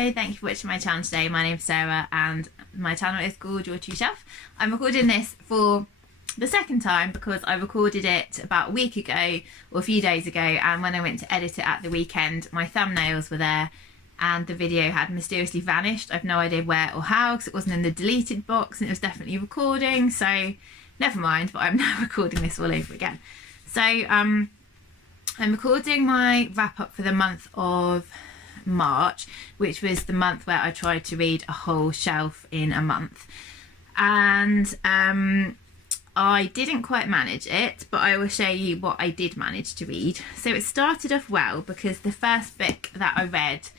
Hello, thank you for watching my channel today. My name's Sarah and my channel is called Your True Self. I'm recording this for the second time because I recorded it about a week ago or a few days ago, and when I went to edit it at the weekend my thumbnails were there and the video had mysteriously vanished. I've no idea where or how because it wasn't in the deleted box and it was definitely recording, so never mind, but I'm now recording this all over again. So I'm recording my wrap up for the month of March, which was the month where I tried to read a whole shelf in a month, and I didn't quite manage it, but I will show you what I did manage to read. So it started off well because the first book that I read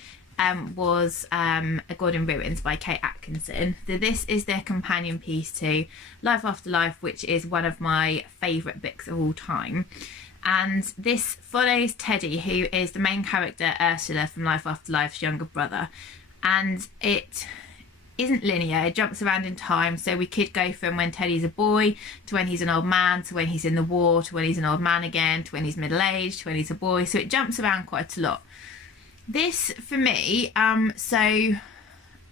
was A God in Ruins by Kate Atkinson. So this is their companion piece to Life After Life, which is one of my favourite books of all time. And this follows Teddy, who is the main character, Ursula, from Life After Life's younger brother. And it isn't linear, it jumps around in time, so we could go from when Teddy's a boy to when he's an old man, to when he's in the war, to when he's an old man again, to when he's middle-aged, to when he's a boy, so it jumps around quite a lot. This, for me, so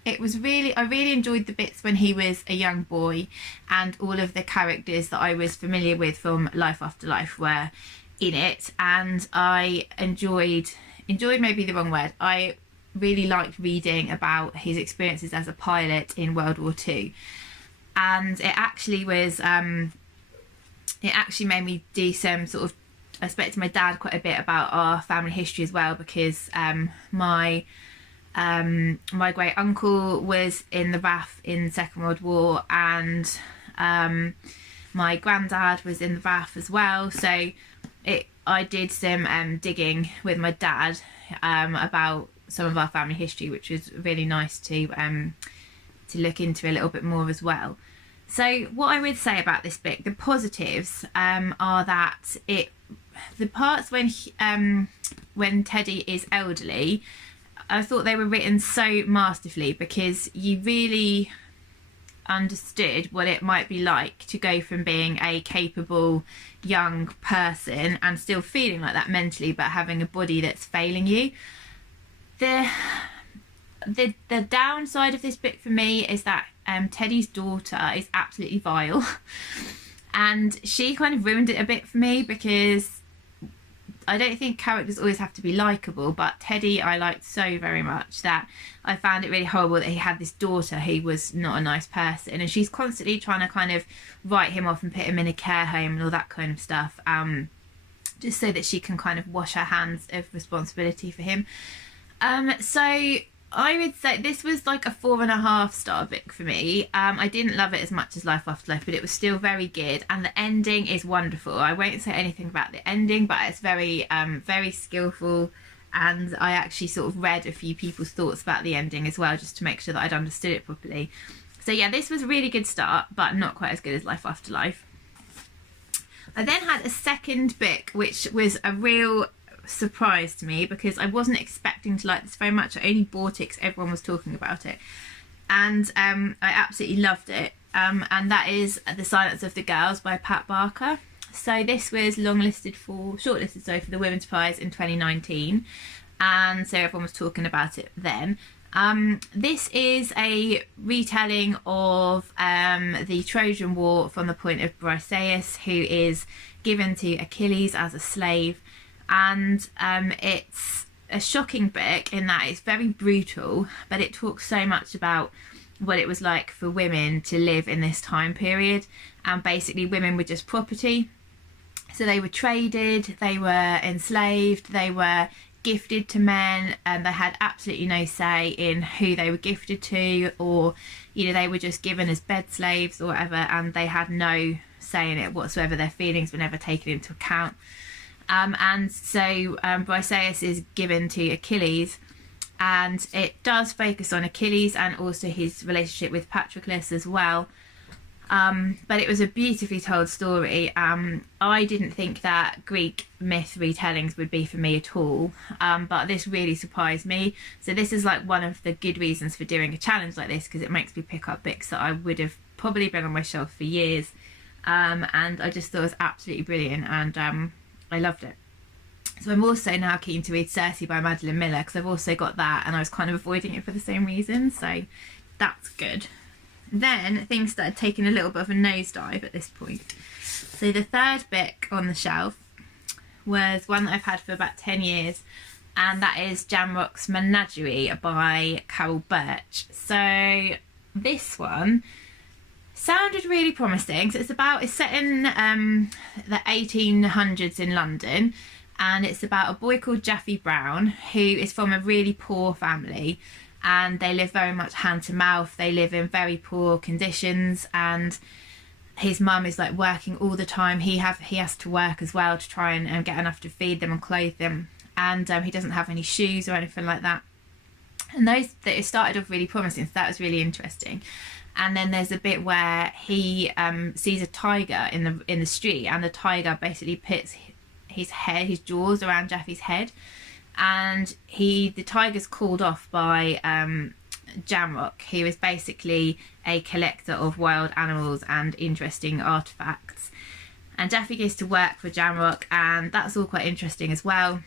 it was really, I really enjoyed the bits when he was a young boy, and all of the characters that I was familiar with from Life After Life were in it, and I enjoyed maybe the wrong word, I really liked reading about his experiences as a pilot in World War II, and it actually was it actually made me do some sort of, I spoke to my dad quite a bit about our family history as well, because my great uncle was in the RAF in the Second World War, and my granddad was in the RAF as well, so I did some digging with my dad about some of our family history, which was really nice to look into a little bit more as well. So what I would say about this book, the positives are that the parts when Teddy is elderly, I thought they were written so masterfully, because you really understood what it might be like to go from being a capable young person and still feeling like that mentally, but having a body that's failing you. The downside of this book for me is that Teddy's daughter is absolutely vile, and she kind of ruined it a bit for me, because I don't think characters always have to be likeable, but Teddy I liked so very much that I found it really horrible that he had this daughter who was not a nice person, and she's constantly trying to kind of write him off and put him in a care home and all that kind of stuff, just so that she can kind of wash her hands of responsibility for him. So I would say this was like a 4.5 star book for me. I didn't love it as much as Life After Life, but it was still very good, and the ending is wonderful. I won't say anything about the ending, but it's very very skillful, and I actually sort of read a few people's thoughts about the ending as well, just to make sure that I'd understood it properly. So yeah, this was a really good start, but not quite as good as Life After Life. I then had a second book, which was a real surprise to me, because I wasn't expecting to like this very much. I only bought it because everyone was talking about it, and I absolutely loved it, and that is The Silence of the Girls by Pat Barker. So this was shortlisted for the Women's Prize in 2019, and so everyone was talking about it then. This is a retelling of the Trojan War from the point of Briseis, who is given to Achilles as a slave. And it's a shocking book in that it's very brutal, but it talks so much about what it was like for women to live in this time period. And basically women were just property, so they were traded, they were enslaved, they were gifted to men, and they had absolutely no say in who they were gifted to, or they were just given as bed slaves or whatever, and they had no say in it whatsoever. Their feelings were never taken into account. And so Briseis is given to Achilles, and it does focus on Achilles and also his relationship with Patroclus as well. But it was a beautifully told story. I didn't think that Greek myth retellings would be for me at all, but this really surprised me. So this is like one of the good reasons for doing a challenge like this, because it makes me pick up books that I would have probably been on my shelf for years, and I just thought it was absolutely brilliant, and I loved it. So I'm also now keen to read Circe by Madeline Miller, because I've also got that, and I was kind of avoiding it for the same reason, so that's good. Then things started taking a little bit of a nosedive at this point. So the third book on the shelf was one that I've had for about 10 years, and that is Jamrach's Menagerie by Birch. So this one sounded really promising. So it's set in the 1800s in London, and it's about a boy called Jaffy Brown, who is from a really poor family, and they live very much hand to mouth. They live in very poor conditions, and his mum is like working all the time. He has to work as well to try and get enough to feed them and clothe them, and he doesn't have any shoes or anything like that. And it started off really promising, so that was really interesting. And then there's a bit where he sees a tiger in the street, and the tiger basically puts his jaws around Jaffy's head, and the tiger's called off by Jamrach, who is basically a collector of wild animals and interesting artifacts. And Jaffy goes to work for Jamrach, and that's all quite interesting as well.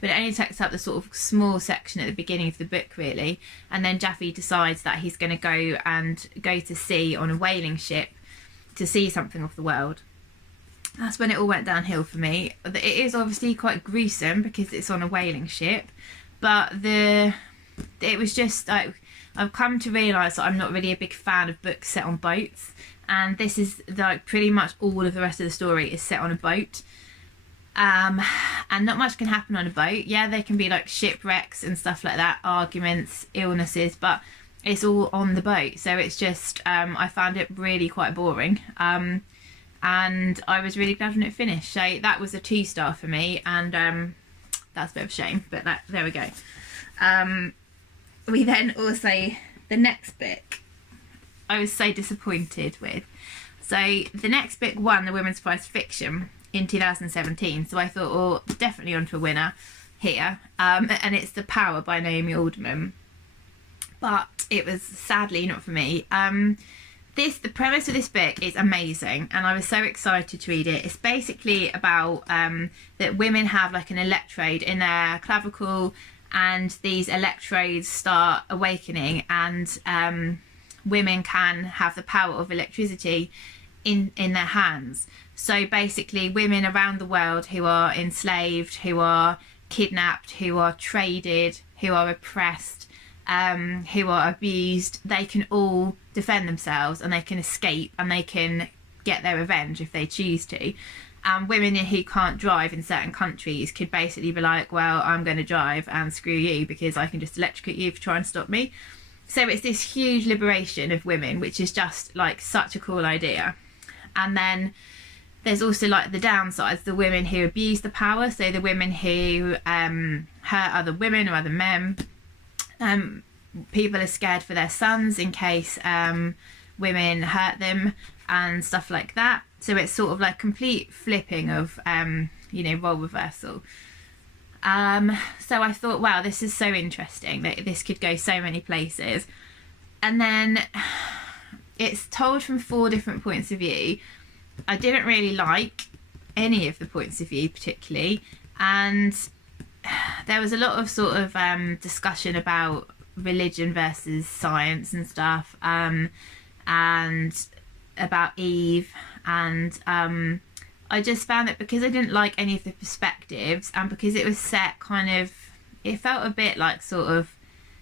But it only takes up the sort of small section at the beginning of the book, really. And then Jaffy decides that he's going to go to sea on a whaling ship to see something of the world. That's when it all went downhill for me. It is obviously quite gruesome because it's on a whaling ship, but it was just like, I've come to realise that I'm not really a big fan of books set on boats, and this is like pretty much all of the rest of the story is set on a boat. And not much can happen on a boat. Yeah, there can be like shipwrecks and stuff like that, arguments, illnesses, but it's all on the boat. So it's just, I found it really quite boring. And I was really glad when it finished. So that was a 2-star for me, and that's a bit of a shame, but there we go. We then also, the next book, I was so disappointed with. So the next book won the Women's Prize Fiction in 2017, so I thought, oh, definitely onto a winner here. And it's The Power by Naomi Alderman. But it was sadly not for me. The premise of this book is amazing, and I was so excited to read it. It's basically about that women have like an electrode in their clavicle, and these electrodes start awakening, and women can have the power of electricity in their hands. So basically women around the world who are enslaved, who are kidnapped, who are traded, who are oppressed, who are abused, they can all defend themselves, and they can escape, and they can get their revenge if they choose to. Women who can't drive in certain countries could basically be like, well, I'm going to drive and screw you because I can just electrocute you if you try and stop me. So it's this huge liberation of women, which is just like such a cool idea. And then there's also like the downsides, the women who abuse the power, so the women who hurt other women or other men. People are scared for their sons in case women hurt them and stuff like that. So it's sort of like complete flipping of, role reversal. So I thought, wow, this is so interesting, that this could go so many places. And then it's told from 4 different points of view. I didn't really like any of the points of view particularly, and there was a lot of sort of discussion about religion versus science and stuff, and about Eve, and I just found that because I didn't like any of the perspectives, and because it was set it felt a bit like sort of,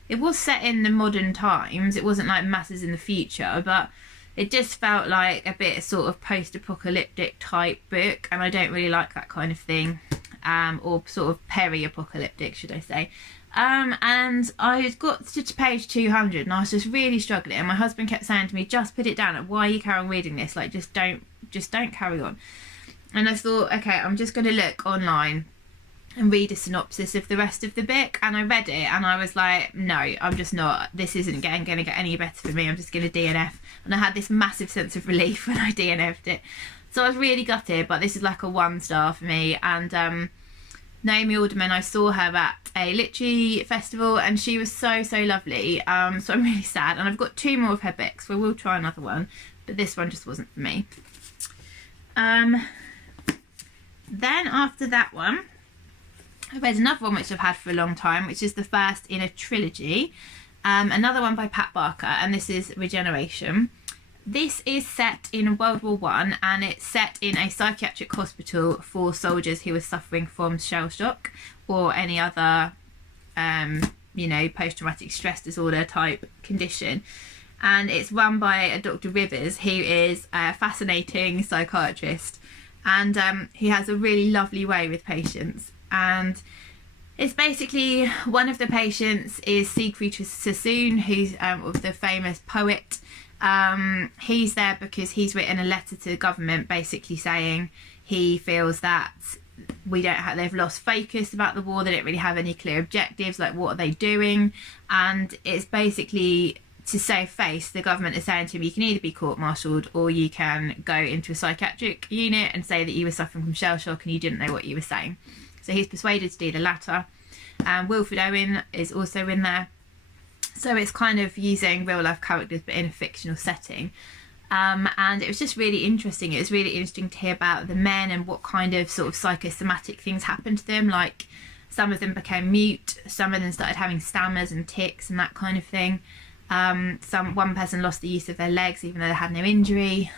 it was set in the modern times, it wasn't like masses in the future, but it just felt like a bit sort of post-apocalyptic type book, and I don't really like that kind of thing, or sort of peri-apocalyptic, should I say. And I got to page 200, and I was just really struggling, and my husband kept saying to me, just put it down, like, why are you carrying on reading this, like just don't carry on. And I thought, okay, I'm just going to look online and read a synopsis of the rest of the book, and I read it and I was like, no, I'm just not, this isn't going to get any better for me, I'm just going to DNF. And I had this massive sense of relief when I DNF'd it, so I was really gutted, but this is like a 1-star for me. And Naomi Alderman, I saw her at a literary festival, and she was so lovely, so I'm really sad, and I've got 2 more of her books, so we'll try another one, but this one just wasn't for me. Then after that one, I read another one which I've had for a long time, which is the first in a trilogy. Another one by Pat Barker, and this is Regeneration. This is set in World War One, and it's set in a psychiatric hospital for soldiers who were suffering from shell shock or any other, post-traumatic stress disorder type condition. And it's run by a Dr. Rivers, who is a fascinating psychiatrist, and he has a really lovely way with patients. And it's basically, one of the patients is Siegfried Sassoon, who's the famous poet. He's there because he's written a letter to the government basically saying he feels that they've lost focus about the war, they don't really have any clear objectives, like what are they doing. And it's basically, to save face, the government is saying to him, you can either be court-martialed or you can go into a psychiatric unit and say that you were suffering from shell shock and you didn't know what you were saying. So he's persuaded to do the latter. Wilfred Owen is also in there. So it's kind of using real life characters but in a fictional setting. And it was just really interesting. It was really interesting to hear about the men and what kind of sort of psychosomatic things happened to them. Like, some of them became mute, some of them started having stammers and tics and that kind of thing. One person lost the use of their legs even though they had no injury.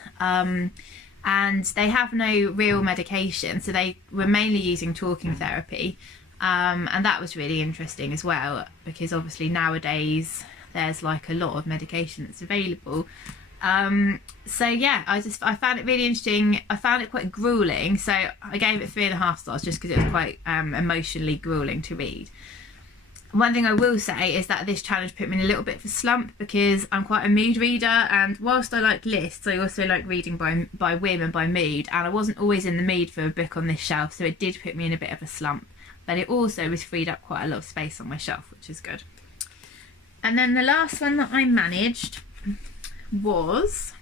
And they have no real medication, so they were mainly using talking therapy. And that was really interesting as well, because obviously nowadays there's like a lot of medication that's available. So yeah, I found it really interesting. I found it quite grueling, so I gave it 3.5 stars just because it was quite emotionally grueling to read. One thing I will say is that this challenge put me in a little bit of a slump, because I'm quite a mood reader, and whilst I like lists, I also like reading by whim and by mood, and I wasn't always in the mood for a book on this shelf, so it did put me in a bit of a slump. But it also was freed up quite a lot of space on my shelf, which is good. And then the last one that I managed was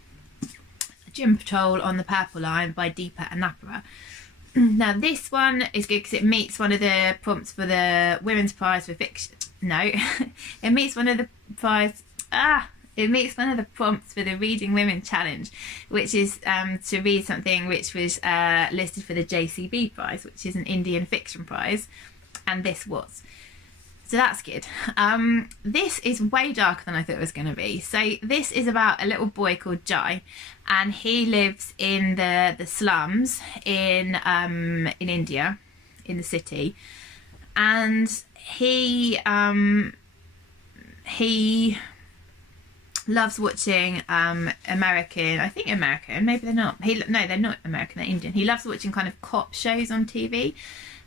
Gym Patrol on the Purple Line by Deepa Anappara. Now this one is good because it meets one of the prompts for the Women's Prize for Fiction. No, it meets one of the prompts for the Reading Women Challenge, which is to read something which was listed for the JCB Prize, which is an Indian fiction prize, and this was. So that's good. This is way darker than I thought it was going to be. So this is about a little boy called Jai, and he lives in the slums in India, in the city, and he loves watching American, maybe they're not. They're not American, they're Indian. He loves watching kind of cop shows on TV.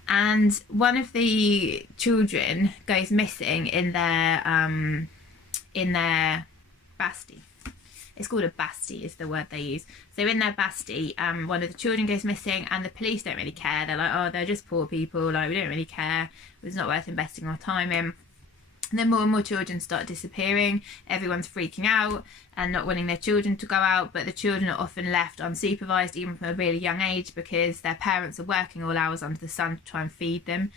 And one of the children goes missing in their basti. It's called a basti is the word they use. So in their basti, one of the children goes missing, and the police don't really care. They're like, oh, they're just poor people, like, we don't really care. It's not worth investing our time in. And then more and more children start disappearing. Everyone's freaking out and not wanting their children to go out, but the children are often left unsupervised even from a really young age because their parents are working all hours under the sun to try and feed them.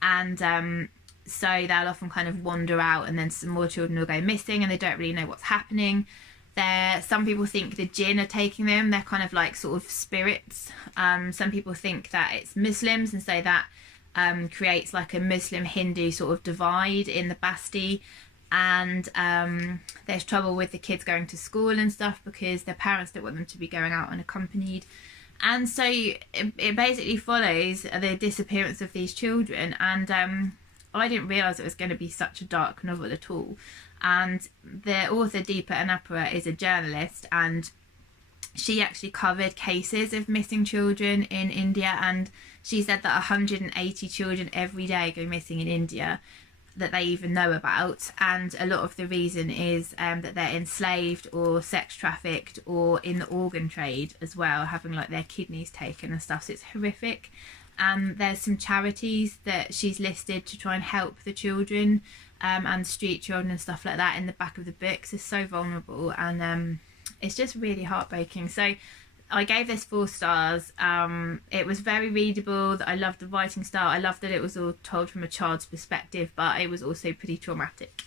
And so they'll often kind of wander out, and then some more children will go missing and they don't really know what's happening. Some people think the Djinn are taking them. They're kind of like sort of spirits. Some people think that it's Muslims, and so that creates like a Muslim-Hindu sort of divide in the basti. And there's trouble with the kids going to school and stuff because their parents don't want them to be going out unaccompanied. And so it basically follows the disappearance of these children. And I didn't realise it was going to be such a dark novel at all. And the author, Deepa Anappara, is a journalist, and she actually covered cases of missing children in India, and she said that 180 children every day go missing in India that they even know about, and a lot of the reason is that they're enslaved or sex trafficked or in the organ trade as well, having like their kidneys taken and stuff. So it's horrific. There's some charities that she's listed to try and help the children and street children and stuff like that in the back of the books. It's so vulnerable, and it's just really heartbreaking. So I gave this 4 stars. It was very readable. I loved the writing style. I loved that it was all told from a child's perspective, but it was also pretty traumatic.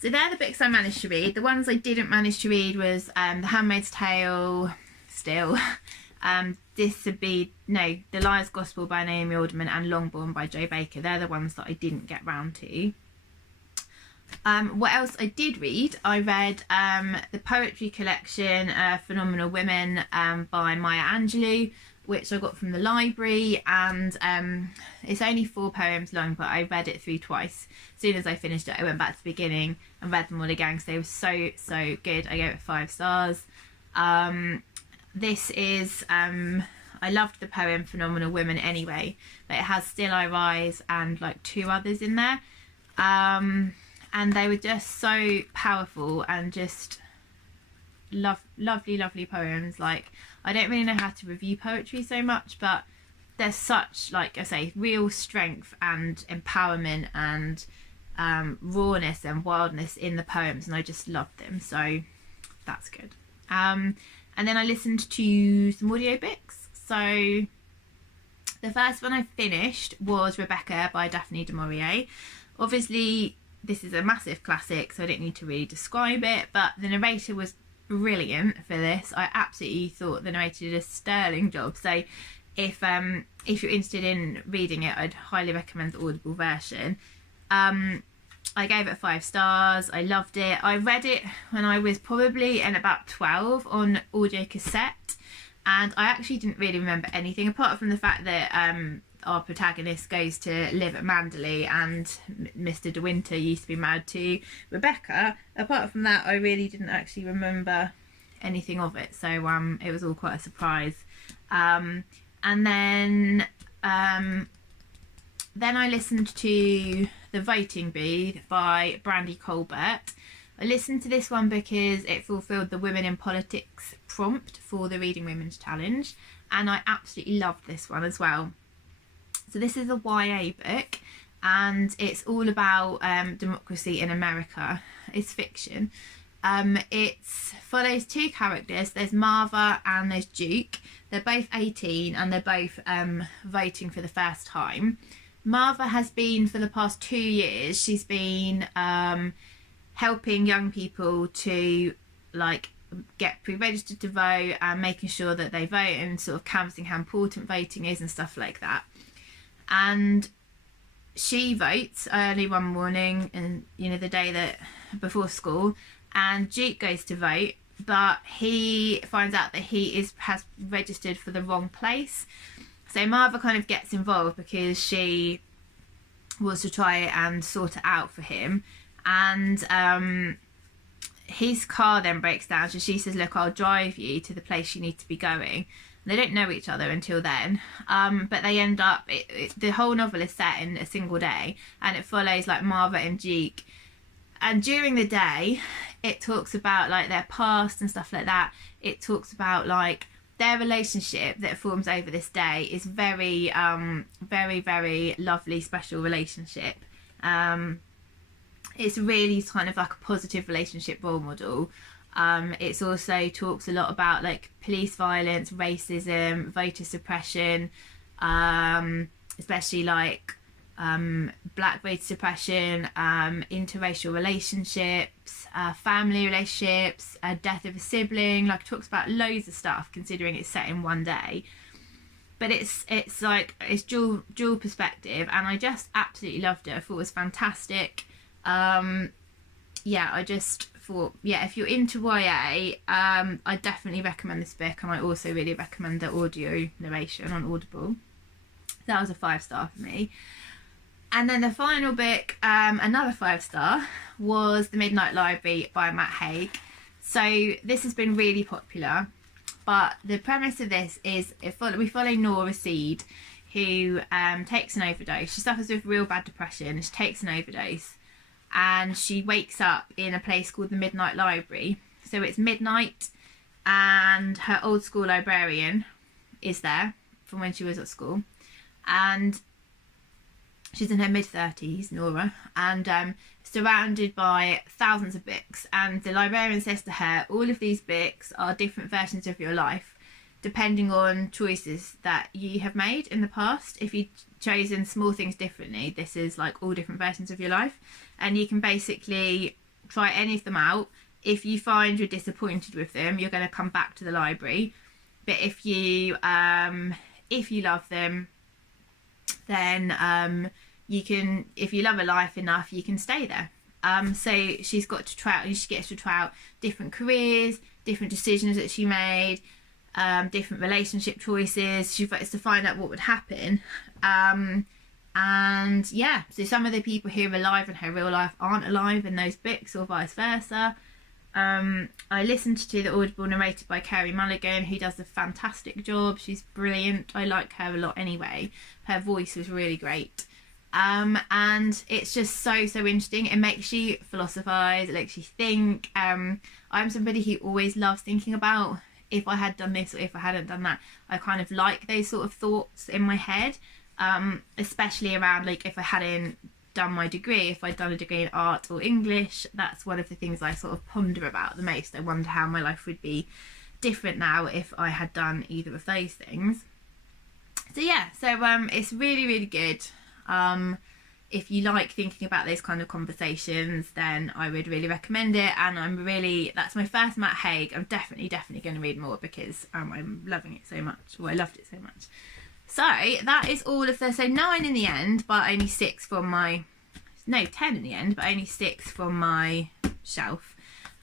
So they're the books I managed to read. The ones I didn't manage to read was The Handmaid's Tale, still, The Liar's Gospel by Naomi Alderman and Longbourn by Jo Baker. They're the ones that I didn't get round to. What else I did read? I read the poetry collection Phenomenal Women by Maya Angelou, which I got from the library, and it's only 4 poems long, but I read it through twice. As soon as I finished it, I went back to the beginning and read them all again because they were so good. I gave it 5 stars. This is I loved the poem Phenomenal Women anyway, but it has Still I Rise and like 2 others in there, and they were just so powerful and just lovely poems. Like, I don't really know how to review poetry so much, but there's such, like I say, real strength and empowerment and rawness and wildness in the poems, and I just loved them, so that's good. And then I listened to some audiobooks. So the first one I finished was Rebecca by Daphne du Maurier. Obviously this is a massive classic, so I don't need to really describe it, but the narrator was brilliant for this. I absolutely thought the narrator did a sterling job. So if you're interested in reading it, I'd highly recommend the Audible version. I gave it 5 stars. I loved it. I read it when I was probably in about 12 on audio cassette, and I actually didn't really remember anything apart from the fact that our protagonist goes to live at Manderley and Mr. De Winter used to be married to Rebecca. Apart from that, I really didn't actually remember anything of it, so it was all quite a surprise. And then I listened to The Voting Booth by Brandy Colbert. I listened to this one because it fulfilled the Women in Politics prompt for the Reading Women's Challenge, and I absolutely loved this one as well. So this is a YA book, and it's all about democracy in America. It's fiction. It follows 2 characters. There's Marva and there's Duke. They're both 18 and they're both voting for the first time. Marva has been, for the past 2 years, she's been helping young people to get pre-registered to vote and making sure that they vote and sort of canvassing how important voting is and stuff like that. And she votes early one morning, and the day that before school, and Duke goes to vote, but he finds out that he has registered for the wrong place. So Marva kind of gets involved because she wants to try and sort it out for him, and his car then breaks down, so she says, look, I'll drive you to the place you need to be going. They don't know each other until then, but they end up, the whole novel is set in a single day, and it follows like Marva and Duke, and during the day it talks about like their past and stuff like that. It talks about like their relationship that forms over this day is very very lovely, special relationship. It's really kind of like a positive relationship role model. It's also talks a lot about like police violence, racism, voter suppression, especially like black voter suppression, interracial relationships, family relationships, death of a sibling. Like, talks about loads of stuff considering it's set in one day. But it's like it's dual perspective, and I just absolutely loved it. I thought it was fantastic. I just thought, if you're into YA, I definitely recommend this book, and I also really recommend the audio narration on Audible. That was a 5-star for me. And then the final book, another 5-star, was The Midnight Library by Matt Haig. So this has been really popular, but the premise of this is we follow Nora Seed, who takes an overdose. She suffers with real bad depression. She takes an overdose, and she wakes up in a place called the Midnight Library. So it's midnight, and her old school librarian is there from when she was at school, and she's in her mid-30s, Nora, and surrounded by thousands of books. And the librarian says to her, all of these books are different versions of your life, depending on choices that you have made in the past. If you've chosen small things differently, this is like all different versions of your life, and you can basically try any of them out. If you find you're disappointed with them, you're going to come back to the library. but if you love them, then you can, if you love a life enough, you can stay there. So she gets to try out different careers, different decisions that she made, different relationship choices. She gets to find out what would happen. And yeah, so some of the people who are alive in her real life aren't alive in those books, or vice versa. I listened to the Audible narrated by Kerry Mulligan, who does a fantastic job. She's brilliant. I like her a lot anyway. Her voice was really great. And it's just so interesting. It makes you philosophize, it makes you think. I'm somebody who always loves thinking about, if I had done this or if I hadn't done that. I kind of like those sort of thoughts in my head, especially around, like, if I hadn't done my degree, if I'd done a degree in art or English. That's one of the things I sort of ponder about the most. I wonder how my life would be different now if I had done either of those things. So yeah, it's really good. If you like thinking about those kind of conversations, then I would really recommend it. And that's my first Matt Haig. I'm definitely going to read more because I'm loving it so much. Well, I loved it so much. So that is all of the, so 9 in the end, but only 6 from my, no, 10 in the end, but only 6 from my shelf.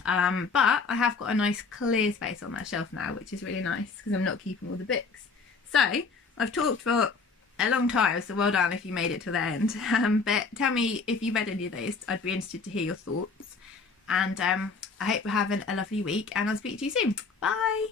But I have got a nice clear space on that shelf now, which is really nice because I'm not keeping all the books. So I've talked for a long time, so well done if you made it to the end. But tell me if you read any of those. I'd be interested to hear your thoughts. And I hope you're having a lovely week, and I'll speak to you soon. Bye.